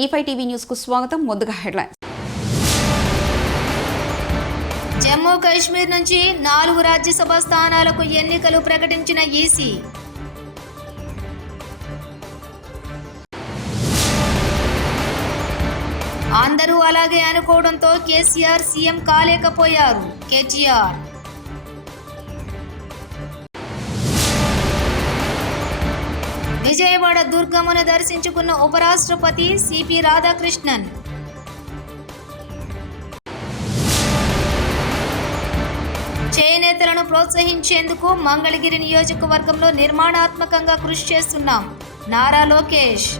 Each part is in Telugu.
E5 టీవీ న్యూస్ కు స్వాగతం. ముందుగా హెడ్లైన్స్. జమ్మూ కాశ్మీర్ నుంచి 4 రాజ్యసభ స్థానాలకు ఎన్నికలు ప్రకటించిన ఈసీ. అందరూ అలాగే అనుకోవడంతో కేసీఆర్ సీఎం కాలేకపోయారు. కేటీఆర్. విజయవాడ దుర్గమ్మను దర్శించుకున్న ఉపరాష్ట్రపతి సిపి రాధాకృష్ణన్. చేనేతలను ప్రోత్సహించేందుకు మంగళగిరి నియోజకవర్గంలో నిర్మాణాత్మకంగా కృషి చేస్తున్నాం. నారా లోకేష్.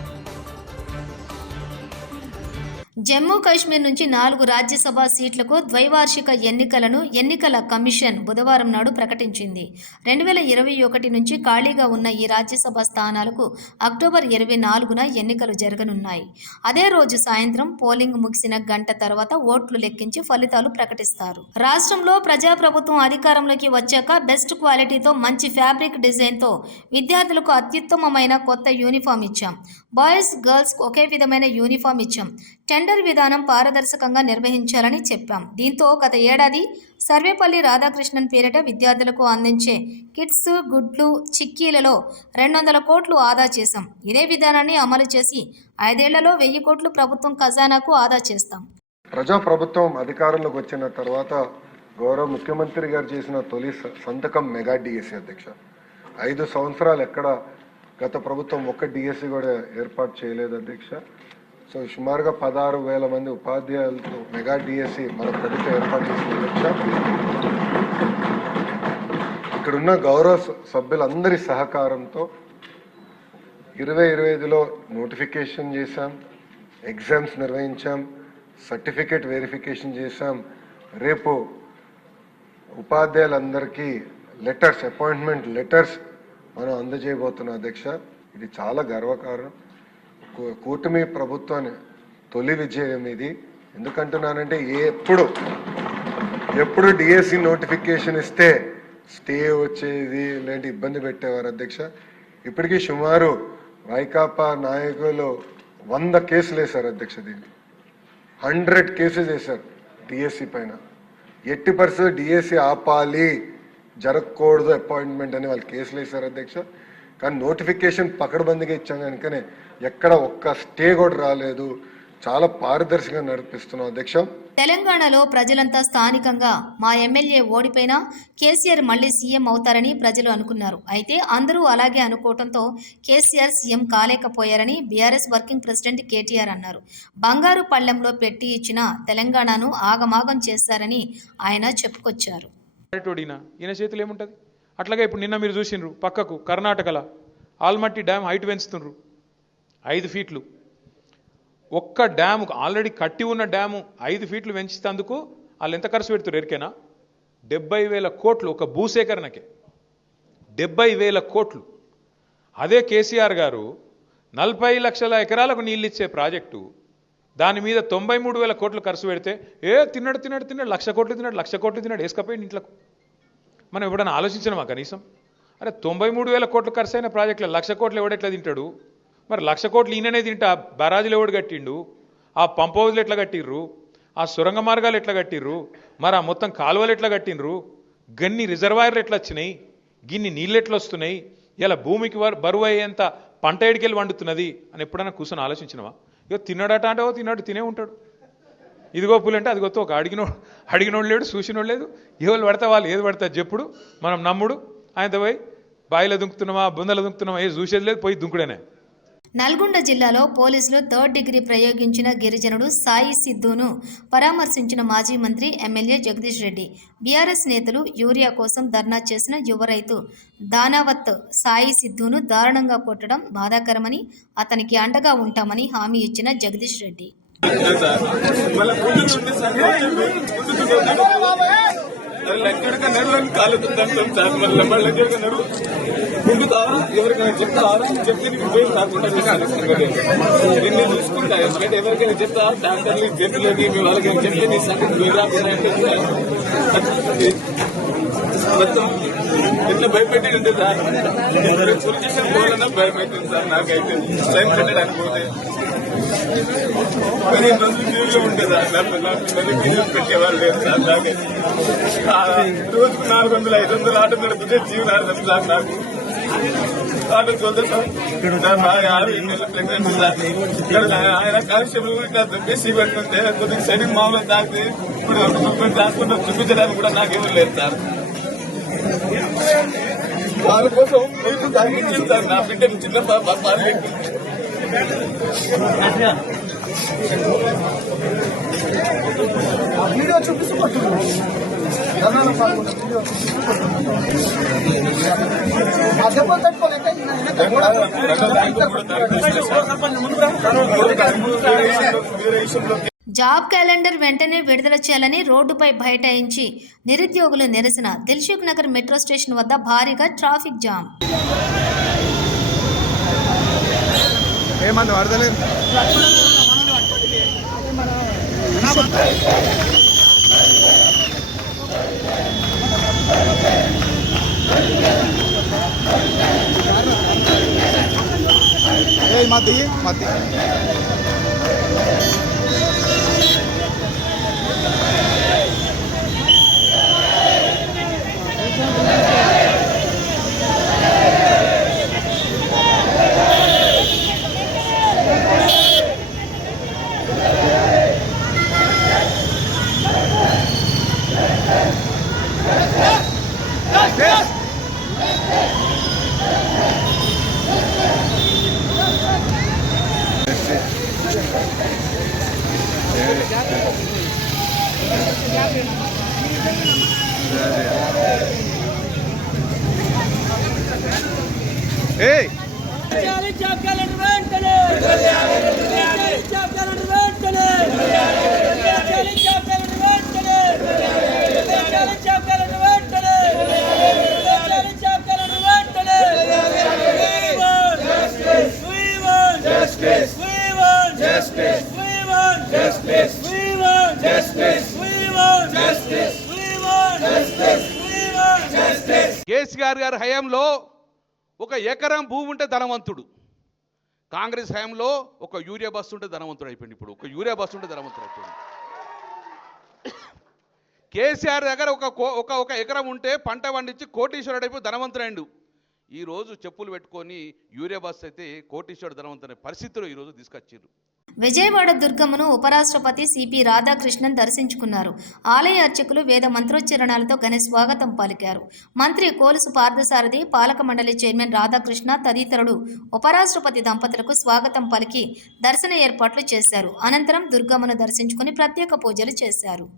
జమ్మూ కాశ్మీర్ నుంచి 4 రాజ్యసభ సీట్లకు ద్వైవార్షిక ఎన్నికలను ఎన్నికల కమిషన్ బుధవారం నాడు ప్రకటించింది. 2021 నుంచి ఖాళీగా ఉన్న ఈ రాజ్యసభ స్థానాలకు అక్టోబర్ 24న ఎన్నికలు జరగనున్నాయి. అదే రోజు సాయంత్రం పోలింగ్ ముగిసిన గంట తర్వాత ఓట్లు లెక్కించి ఫలితాలు ప్రకటిస్తారు. రాష్ట్రంలో ప్రజాప్రభుత్వం అధికారంలోకి వచ్చాక బెస్ట్ క్వాలిటీతో మంచి ఫ్యాబ్రిక్ డిజైన్తో విద్యార్థులకు అత్యుత్తమమైన కొత్త యూనిఫామ్ ఇచ్చాం. బాయ్స్ గర్ల్స్ ఒకే విధమైన యూనిఫామ్ ఇచ్చాం. టెండర్ విధానం పారదర్శకంగా నిర్వహించాలని చెప్పాం. దీంతో గత ఏడాది సర్వేపల్లి రాధాకృష్ణన్ పేరిట విద్యార్థులకు అందించే కిట్స్, గుడ్లు, చిక్కీలలో 200 కోట్లు ఆదా చేశాం. ఇదే విధానాన్ని అమలు చేసి 5 ఏళ్లలో 1000 కోట్లు ప్రభుత్వం ఖజానాకు ఆదా చేస్తాం. ప్రజాప్రభుత్వం అధికారంలోకి వచ్చిన తర్వాత గౌరవ ముఖ్యమంత్రి గారు చేసిన తొలి సంతకం మెగా డిఎస్సి అధ్యక్ష. 5 సంవత్సరాలు ఎక్కడ గత ప్రభుత్వం ఒక్క డిఎస్సి కూడా ఏర్పాటు చేయలేదు అధ్యక్ష. సో సుమారుగా 16,000 మంది ఉపాధ్యాయులతో మెగా డిఎస్సి మన ప్రభుత్వం ఏర్పాటు చేసిన అధ్యక్ష. ఇక్కడున్న గౌరవ సభ్యులందరి సహకారంతో 2025లో నోటిఫికేషన్ చేశాం, ఎగ్జామ్స్ నిర్వహించాం, సర్టిఫికేట్ వెరిఫికేషన్ చేశాం. రేపు ఉపాధ్యాయులందరికీ లెటర్స్, అపాయింట్మెంట్ లెటర్స్ మనం అందజేయబోతున్నాం అధ్యక్ష. ఇది చాలా గర్వకారణం. కూటమి ప్రభుత్వాన్ని తొలి విజయం ఇది. ఎందుకంటున్నానంటే ఎప్పుడు డిఎస్సి నోటిఫికేషన్ ఇస్తే స్టే వచ్చేది, ఇలాంటి ఇబ్బంది పెట్టేవారు అధ్యక్ష. ఇప్పటికీ సుమారు వైకాపా నాయకులు 100 కేసులు వేశారు అధ్యక్ష. దీన్ని 100 కేసెస్ వేశారు డిఎస్సి పైన. 80% డిఎస్సి ఆపాలి, జరగకూడదు అపాయింట్మెంట్ అని వాళ్ళు కేసులు వేశారు అధ్యక్ష. కానీ నోటిఫికేషన్ పకడ్బందీగా ఇచ్చాం కనుకనే ఎక్కడ ఒక్క స్టే కూడా రాలేదు. చాలా పారదర్శకంగా నడిపిస్తున్నాం అధ్యక్ష. తెలంగాణలో ప్రజలంతా స్థానికంగా మా ఎమ్మెల్యే ఓడిపోయినా కేసీఆర్ మళ్లీ సీఎం అవుతారని ప్రజలు అనుకున్నారు. అయితే అందరూ అలాగే అనుకోవడంతో కేసీఆర్ సీఎం కాలేకపోయారని బీఆర్ఎస్ వర్కింగ్ ప్రెసిడెంట్ కేటీఆర్ అన్నారు. బంగారు పళ్లెంలో పెట్టి ఇచ్చిన తెలంగాణను ఆగమాగం చేశారని ఆయన చెప్పుకొచ్చారు. ఈయన చేతులు ఏముంటుంది? అట్లాగే ఇప్పుడు నిన్న మీరు చూసిండ్రు పక్కకు కర్ణాటకలో ఆల్మట్టి డ్యామ్ హైట్ పెంచుతుండ్రు 5 ఫీట్లు. ఒక్క డ్యాము ఆల్రెడీ కట్టి ఉన్న డ్యాము 5 ఫీట్లు పెంచుతందుకు వాళ్ళు ఎంత ఖర్చు పెడుతున్నారు ఎరికేనా? 70,000 కోట్లు ఒక భూసేకరణకే. 70,000 కోట్లు. అదే కేసీఆర్ గారు 40 లక్షల ఎకరాలకు నీళ్ళు ఇచ్చే ప్రాజెక్టు, దాని మీద 93,000 కోట్లు ఖర్చు పెడితే తిన్నాడు 1,00,000 కోట్లు తిన్నాడు వేసుకపోయింది ఇంట్లోకి. మనం ఎప్పుడైనా ఆలోచించినామా కనీసం? అరే 93,000 కోట్లు ఖర్చు అయిన ప్రాజెక్టులో 1,00,000 కోట్లు ఎవడెట్లా తింటాడు? మరి 1,00,000 కోట్లు ఈయననే తింటా బరాజులు ఎవడు కట్టిండు? ఆ పంప్ హౌజులు ఎట్లా కట్టిర్రు? ఆ సొరంగ మార్గాలు ఎట్లా కట్టిర్రు? మరి ఆ మొత్తం కాలువలు ఎట్లా కట్టిండ్రు? గన్ని రిజర్వాయర్లు ఎట్లా వచ్చినాయి? గిన్ని నీళ్ళు ఎట్లా వస్తున్నాయి? ఇలా భూమికి బరువు అయ్యేంత పంట ఎడికెళ్ళి వండుతున్నది అని ఎప్పుడైనా కూర్చొని ఆలోచించినవా? ఇక తిన్నాడట అంటే తిన్నాడు, తినే ఉంటాడు. ఇదిగో పూలంటే అది గొప్ప ఒక అడిగినోడు లేడు, చూసినోడు లేదు. ఎవరు పడతా వాళ్ళు ఏది పడతారు చెప్పుడు, మనం నమ్ముడు. ఆయనతో పోయి బాయిలో దుంకుతున్నామా, బొందలో దుంకుతున్నామా, ఏది చూసేది లేదు, పోయి దుంకుడేనే. నల్గొండ జిల్లాలో పోలీసులు 3rd డిగ్రీ ప్రయోగించిన గిరిజనుడు సాయి సిద్ధును పరామర్శించిన మాజీ మంత్రి ఎమ్మెల్యే జగదీష్ రెడ్డి. బీఆర్ఎస్ నేతలు యూరియా కోసం ధర్నా చేసిన యువ రైతు దానావత్ సాయి సిద్ధును దారుణంగా కొట్టడం బాధాకరమని, అతనికి అండగా ఉంటామని హామీ ఇచ్చిన జగదీష్ రెడ్డి. ఎక్కడిక నడువని కాలుతుందంటాం సార్. మళ్ళీ నడు ముందుకు ఎవరికైనా చెప్తారా? చెప్తే నిన్ను చూసుకుంటా. ఎందుకంటే ఎవరికైనా చెప్తా డాక్టర్లు జంతువులని మీ వాళ్ళకైనా చెప్తే నీ సంగతి రాకుండా మొత్తం ఎట్లా భయపెట్టి ఉంటుంది సార్. పోలీస్ స్టేషన్ పోవాలన్నా భయం అవుతుంది సార్. నాకైతే సైన్ పెట్టడానికి పోతే 15 రోజులు లీవ్లో ఉంటే సార్ నా పిల్లలు గిన్నెలు పెట్టేవాళ్ళు లేదు సార్ నాకే రోజుకు 400 500 ఆటో నడిపితే జీవనాధారం సార్ నాకు ఆటో చూద్దాం సార్ నా భార్య 6 నెలల ప్రెగ్నెంట్ సార్ ఇక్కడ ఆయన కానిస్టేబుల్ కూడా బెస్సీ పెట్టుకుంటే కొద్దిగా శరీరం మామూలు తాకితే ఇప్పుడు హాస్పిటల్ చూపించడానికి కూడా నాకేమీ లేదు సార్ వాళ్ళ కోసం మీరు తగ్గించింది సార్ నా బిడ్డకు చిన్న భార్య వీడియో చూపిస్తున్నట్టు జాబ్ క్యాలెండర్ వెంటనే విడుదల చేయాలని రోడ్డుపై బైఠాయించి నిరుద్యోగులు నిరసన. దిల్సుఖ్ నగర్ మెట్రో స్టేషన్ వద్ద భారీగా ట్రాఫిక్ జామ్. ఏమన్నా వరదలేదు మధ్య మధ్య Hey! కేసీఆర్ గారి హయాంలో ఒక ఎకరం భూమి ఉంటే ధనవంతుడు, కాంగ్రెస్ హయాంలో ఒక యూరియా బస్సు ఉంటే ధనవంతుడు అయిపోయింది. ఇప్పుడు ఒక యూరియా బస్సు ఉంటే ధనవంతుడు అయిపోయింది. కేసీఆర్ దగ్గర ఒక ఎకరం ఉంటే పంట పండించి కోటీశ్వరుడు అయిపోయి ధనవంతుడు. ఈరోజు చెప్పులు పెట్టుకొని యూరియా బస్సు అయితే కోటీశ్వరుడు ధనవంతుడు పరిస్థితులు ఈరోజు తీసుకొచ్చారు. విజయవాడ దుర్గమ్మను ఉపరాష్ట్రపతి సిపి రాధాకృష్ణన్ దర్శించుకున్నారు. ఆలయ అర్చకులు వేద మంత్రోచ్చరణాలతో ఘన స్వాగతం పలికారు. మంత్రి కోలుసు పార్థసారథి, పాలక మండలి చైర్మన్ రాధాకృష్ణ తదితరులు ఉపరాష్ట్రపతి దంపతులకు స్వాగతం పలికి దర్శన ఏర్పాట్లు చేశారు. అనంతరం దుర్గమ్మను దర్శించుకుని ప్రత్యేక పూజలు చేశారు.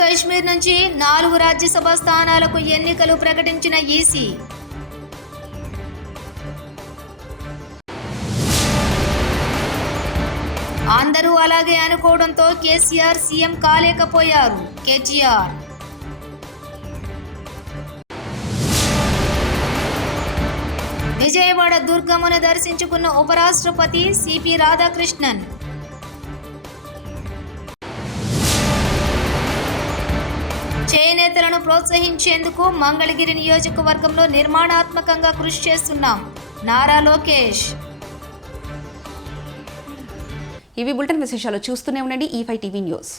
కాశ్మీర్ నుంచి 4 రాజ్యసభ స్థానాలకు ఎన్నికలు ప్రకటించిన ఈసీ. అందరూ అలాగే అనుకోవడంతో కేసీఆర్ సీఎం కాలేకపోయారు. కేటీఆర్. విజయవాడ దుర్గమ్మను దర్శించుకున్న ఉపరాష్ట్రపతి సిపి రాధాకృష్ణన్. చేనేతలను ప్రోత్సహించేందుకు మంగళగిరి నియోజకవర్గంలో నిర్మాణాత్మకంగా కృషి చేస్తున్నాం. నారా లోకేష్. ఇవి బులెటిన్ విశేషాలు. చూస్తూనే ఉండండి E5 టీవీ న్యూస్.